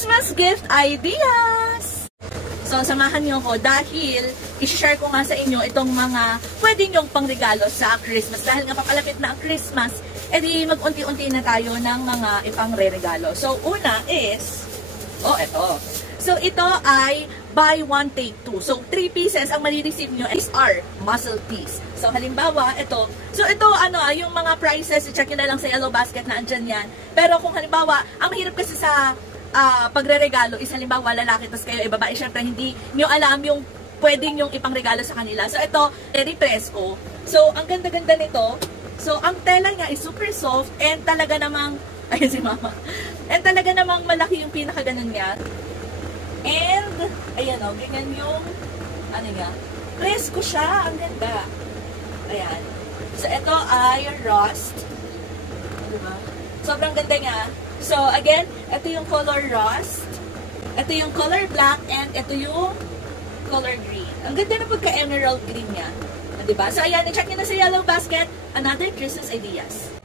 Christmas gift ideas! So, samahan niyo ko dahil i-share ko nga sa inyo itong mga pwede nyong pangregalo sa Christmas. Dahil nga papalapit na ang Christmas, edi mag-unti-unti na tayo ng mga ipang-re-regalo. So, una is, eto. So, ito ay buy one, take two. So, 3 pieces ang marireceive nyo are muscle piece. So, halimbawa, ito. So, ito, yung mga prices, i-check nyo na lang sa yellow basket na andyan yan. Pero kung halimbawa, ang mahirap kasi sa pagre-regalo is halimbawa lalaki, tas kayo babae, syempre hindi nyo alam yung pwedeng yung ipang-regalo sa kanila. So, ito, very presko. So, ang ganda-ganda nito. So, ang tela niya is super soft and talaga namang, ayun si mama. And talaga namang malaki yung pinaka-ganon niya. And, ayan o, ganyan yung, presko siya, ang ganda. Ayan. So, ito ay rust. Diba? Sobrang ganda niya. So, again, ito yung color rust. Ito yung color black, and ito yung color green. Ang ganda na pagka-emerald green niya. Diba? So, ayan, i-check nyo na sa yellow basket. Another Christmas ideas.